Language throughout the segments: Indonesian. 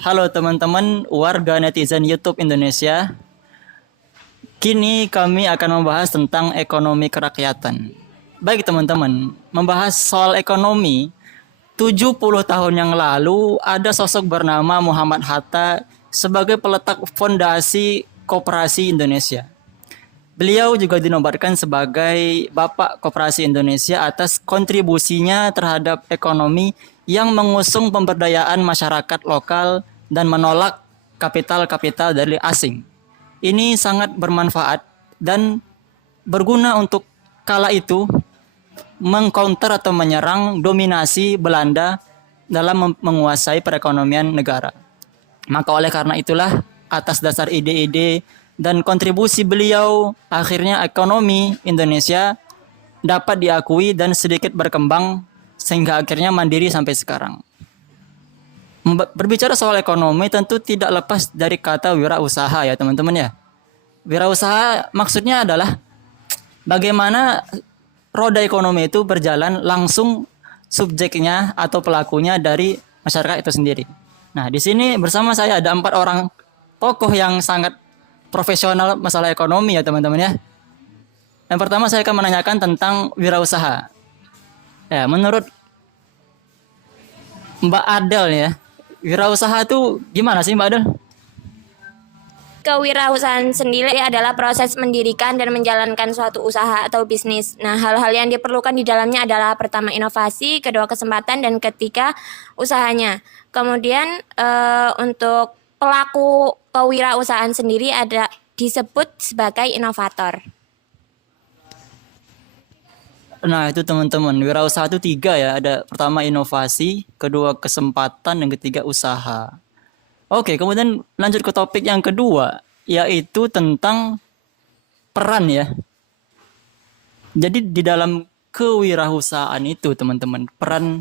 Halo teman-teman warga netizen YouTube Indonesia. Kini kami akan membahas tentang ekonomi kerakyatan. Baik teman-teman, membahas soal ekonomi, 70 tahun yang lalu ada sosok bernama Muhammad Hatta sebagai peletak fondasi Koperasi Indonesia. Beliau juga dinobatkan sebagai Bapak Koperasi Indonesia atas kontribusinya terhadap ekonomi yang mengusung pemberdayaan masyarakat lokal dan menolak kapital-kapital dari asing. Ini sangat bermanfaat dan berguna untuk kala itu mengcounter atau menyerang dominasi Belanda dalam menguasai perekonomian negara. Maka oleh karena itulah, atas dasar ide-ide dan kontribusi beliau, akhirnya ekonomi Indonesia dapat diakui dan sedikit berkembang sehingga akhirnya mandiri sampai sekarang. Berbicara soal ekonomi tentu tidak lepas dari kata wirausaha ya teman-teman ya. Wirausaha maksudnya adalah bagaimana roda ekonomi itu berjalan langsung subjeknya atau pelakunya dari masyarakat itu sendiri. Nah, di sini bersama saya ada 4 orang tokoh yang sangat profesional masalah ekonomi ya teman-teman ya. Yang pertama saya akan menanyakan tentang wirausaha. Ya, menurut Mbak Adel ya, wirausaha itu gimana sih Mbak Adel? Kewirausahaan sendiri adalah proses mendirikan dan menjalankan suatu usaha atau bisnis. Nah, hal-hal yang diperlukan di dalamnya adalah pertama inovasi, kedua kesempatan, dan ketiga usahanya. Kemudian untuk pelaku kewirausahaan sendiri ada disebut sebagai inovator. Nah itu teman-teman, wirausaha itu 3 ya. Ada pertama inovasi, kedua kesempatan, dan ketiga usaha. Oke, kemudian lanjut ke topik yang kedua, yaitu tentang peran ya. Jadi di dalam kewirausahaan itu teman-teman, peran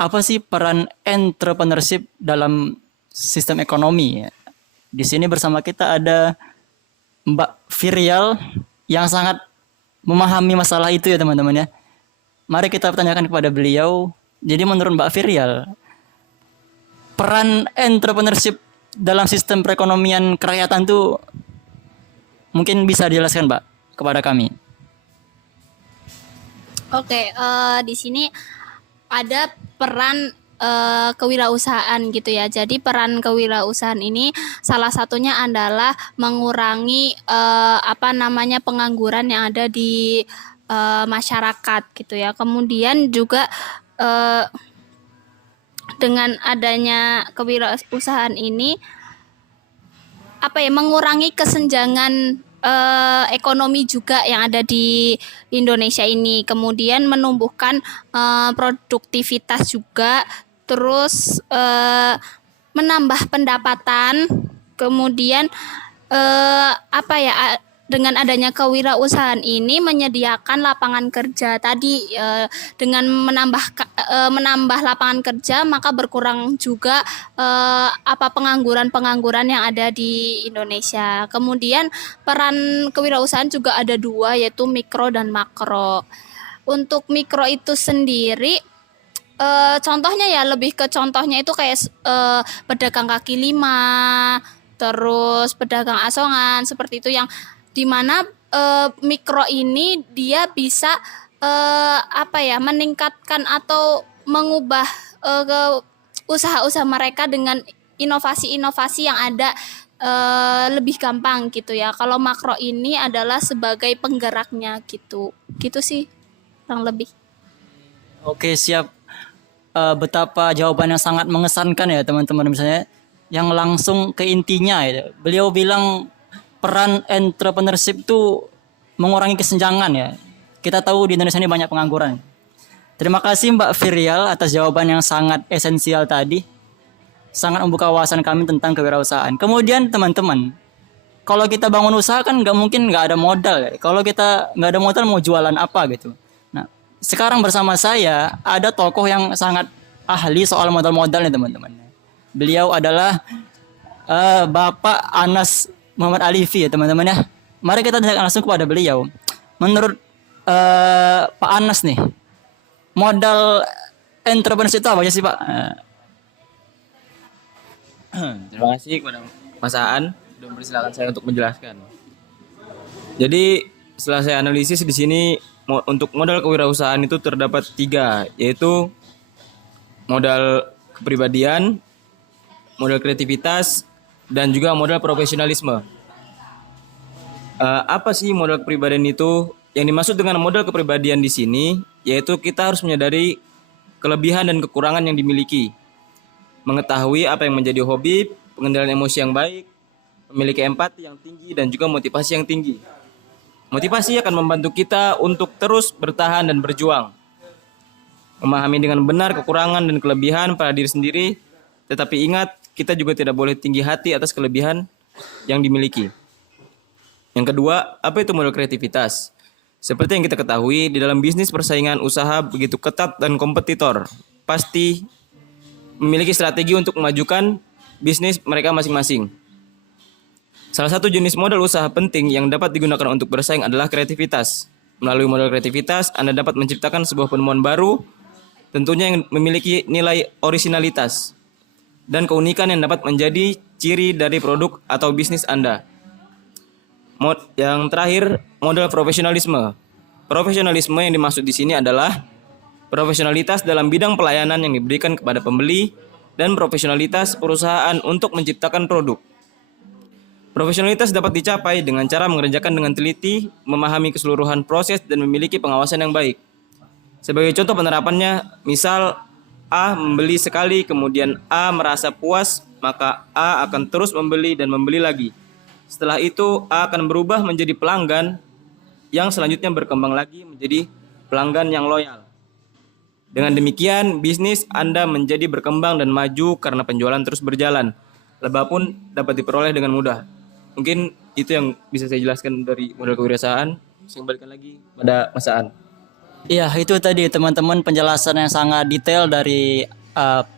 apa sih peran entrepreneurship dalam sistem ekonomi ya? Di sini bersama kita ada Mbak Virial yang sangat memahami masalah itu ya teman-teman ya. Mari kita tanyakan kepada beliau. Jadi menurut Mbak Virial, peran entrepreneurship dalam sistem perekonomian kerakyatan itu mungkin bisa dijelaskan Mbak kepada kami. Oke, di sini ada peran kewirausahaan gitu ya. Jadi peran kewirausahaan ini salah satunya adalah mengurangi pengangguran yang ada di masyarakat gitu ya. Kemudian juga dengan adanya kewirausahaan ini mengurangi kesenjangan ekonomi juga yang ada di Indonesia ini, kemudian menumbuhkan produktivitas juga, terus menambah pendapatan, kemudian dengan adanya kewirausahaan ini menyediakan lapangan kerja tadi, dengan menambah lapangan kerja maka berkurang juga pengangguran yang ada di Indonesia. Kemudian peran kewirausahaan juga ada 2, yaitu mikro dan makro. Untuk mikro itu sendiri contohnya ya, lebih ke contohnya itu kayak pedagang kaki lima, terus pedagang asongan, seperti itu, yang dimana mikro ini dia bisa meningkatkan atau mengubah usaha-usaha mereka dengan inovasi-inovasi yang ada lebih gampang gitu ya. Kalau makro ini adalah sebagai penggeraknya gitu sih kurang lebih. Oke, siap. Betapa jawaban yang sangat mengesankan ya teman-teman, misalnya yang langsung ke intinya ya. Beliau bilang peran entrepreneurship itu mengurangi kesenjangan ya. Kita tahu di Indonesia ini banyak pengangguran. Terima kasih Mbak Virial atas jawaban yang sangat esensial tadi. Sangat membuka wawasan kami tentang kewirausahaan. Kemudian teman-teman, kalau kita bangun usaha kan nggak ada modal ya. Kalau kita nggak ada modal mau jualan apa gitu. Nah, sekarang bersama saya ada tokoh yang sangat ahli soal modal-modal nih teman-teman. Beliau adalah Bapak Anas Muhammad Alifi ya teman-teman ya. Mari kita tanyakan langsung kepada beliau. Menurut Pak Anas nih, modal entrepreneurship itu apa aja sih Pak? Terima kasih kepada Mas Aan sudah mempersilahkan saya untuk menjelaskan. Jadi setelah saya analisis di sini untuk modal kewirausahaan itu terdapat 3, yaitu modal kepribadian, modal kreativitas, dan juga modal profesionalisme. Apa sih modal kepribadian itu? Yang dimaksud dengan modal kepribadian di sini yaitu kita harus menyadari kelebihan dan kekurangan yang dimiliki, mengetahui apa yang menjadi hobi, pengendalian emosi yang baik, memiliki empati yang tinggi, dan juga motivasi yang tinggi. Motivasi akan membantu kita untuk terus bertahan dan berjuang, memahami dengan benar kekurangan dan kelebihan pada diri sendiri, tetapi ingat kita juga tidak boleh tinggi hati atas kelebihan yang dimiliki. Yang kedua, apa itu modal kreativitas? Seperti yang kita ketahui, di dalam bisnis persaingan usaha begitu ketat dan kompetitor pasti memiliki strategi untuk memajukan bisnis mereka masing-masing. Salah satu jenis modal usaha penting yang dapat digunakan untuk bersaing adalah kreativitas. Melalui modal kreativitas, Anda dapat menciptakan sebuah penemuan baru, tentunya yang memiliki nilai orisinalitas dan keunikan yang dapat menjadi ciri dari produk atau bisnis Anda. Yang terakhir, modal profesionalisme. Profesionalisme yang dimaksud di sini adalah profesionalitas dalam bidang pelayanan yang diberikan kepada pembeli dan profesionalitas perusahaan untuk menciptakan produk. Profesionalitas dapat dicapai dengan cara mengerjakan dengan teliti, memahami keseluruhan proses, dan memiliki pengawasan yang baik. Sebagai contoh penerapannya, misal A membeli sekali, kemudian A merasa puas, maka A akan terus membeli dan membeli lagi. Setelah itu A akan berubah menjadi pelanggan yang selanjutnya berkembang lagi menjadi pelanggan yang loyal. Dengan demikian, bisnis Anda menjadi berkembang dan maju karena penjualan terus berjalan. Laba pun dapat diperoleh dengan mudah. Mungkin itu yang bisa saya jelaskan dari modal kewirausahaan. Saya kembalikan lagi pada Mas Aan. Iya, itu tadi teman-teman penjelasan yang sangat detail dari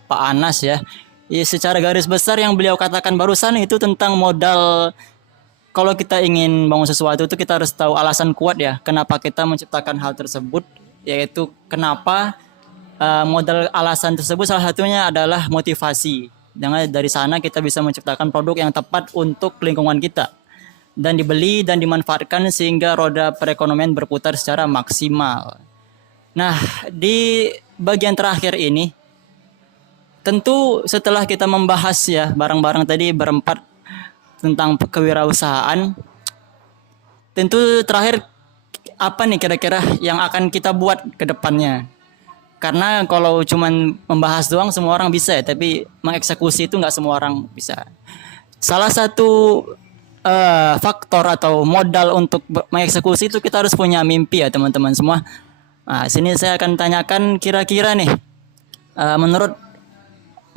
Pak Anas ya. Ya, secara garis besar yang beliau katakan barusan itu tentang modal. Kalau kita ingin bangun sesuatu itu kita harus tahu alasan kuat ya, kenapa kita menciptakan hal tersebut, yaitu kenapa modal alasan tersebut salah satunya adalah motivasi. Dengan dari sana kita bisa menciptakan produk yang tepat untuk lingkungan kita dan dibeli dan dimanfaatkan sehingga roda perekonomian berputar secara maksimal. Nah, di bagian terakhir ini tentu setelah kita membahas ya bareng-bareng tadi berempat tentang kewirausahaan, tentu terakhir apa nih kira-kira yang akan kita buat ke depannya? Karena kalau cuman membahas doang semua orang bisa ya, tapi mengeksekusi itu nggak semua orang bisa. Salah satu faktor atau modal untuk mengeksekusi itu kita harus punya mimpi ya teman-teman semua. Nah, sini saya akan tanyakan kira-kira nih, menurut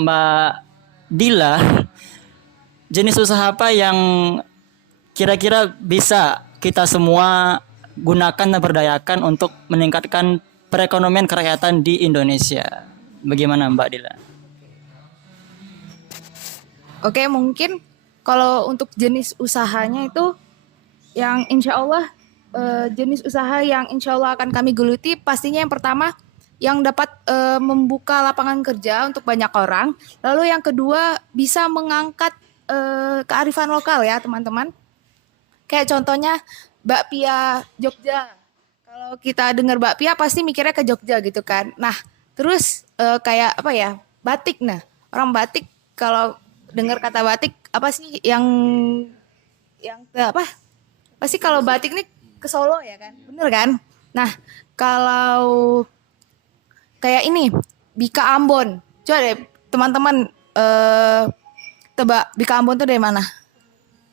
Mbak Dila, jenis usaha apa yang kira-kira bisa kita semua gunakan dan berdayakan untuk meningkatkan perekonomian kerakyatan di Indonesia? Bagaimana Mbak Dila? Oke, mungkin kalau untuk jenis usahanya itu yang insya Allah jenis usaha yang insya Allah akan kami geluti pastinya yang pertama yang dapat membuka lapangan kerja untuk banyak orang. Lalu yang kedua bisa mengangkat kearifan lokal ya teman-teman. Kayak contohnya bakpia Jogja. Kalau kita dengar bakpia pasti mikirnya ke Jogja gitu kan. Nah terus kayak apa ya, batik. Nah orang batik kalau dengar kata batik apa sih yang apa? Pasti kalau batik nih ke Solo ya kan, bener kan? Nah kalau kayak ini Bika Ambon, coba deh teman-teman tebak Bika Ambon tuh dari mana?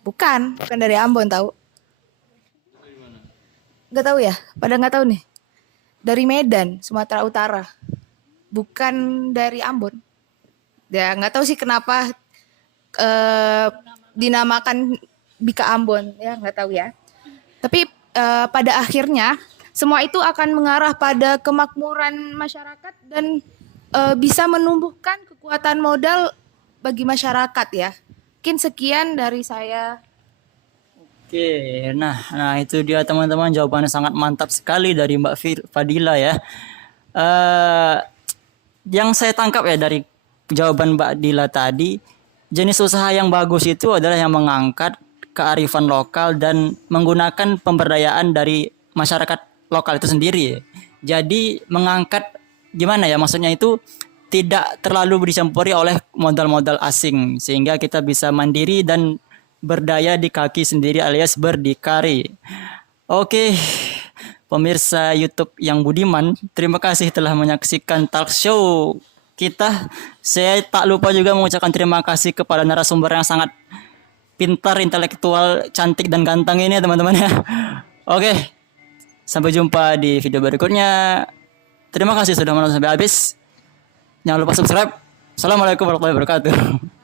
Bukan dari Ambon tahu? Gak tahu ya? Pada nggak tahu nih. Dari Medan, Sumatera Utara. Bukan dari Ambon. Ya nggak tahu sih kenapa dinamakan Bika Ambon ya, nggak tahu ya. Tapi pada akhirnya semua itu akan mengarah pada kemakmuran masyarakat dan bisa menumbuhkan kekuatan modal bagi masyarakat ya. Mungkin sekian dari saya. Oke, nah itu dia teman-teman, jawabannya sangat mantap sekali dari Mbak Fadila ya. Yang saya tangkap ya dari jawaban Mbak Dila tadi, jenis usaha yang bagus itu adalah yang mengangkat kearifan lokal dan menggunakan pemberdayaan dari masyarakat lokal itu sendiri. Jadi mengangkat gimana ya, maksudnya itu tidak terlalu dicampuri oleh modal-modal asing sehingga kita bisa mandiri dan berdaya di kaki sendiri alias berdikari. Oke, pemirsa YouTube yang budiman, terima kasih telah menyaksikan talk show kita. Saya tak lupa juga mengucapkan terima kasih kepada narasumber yang sangat pintar, intelektual, cantik dan ganteng ini teman-teman ya. Oke, sampai jumpa di video berikutnya. Terima kasih sudah menonton sampai habis. Jangan lupa subscribe. Assalamualaikum warahmatullahi wabarakatuh.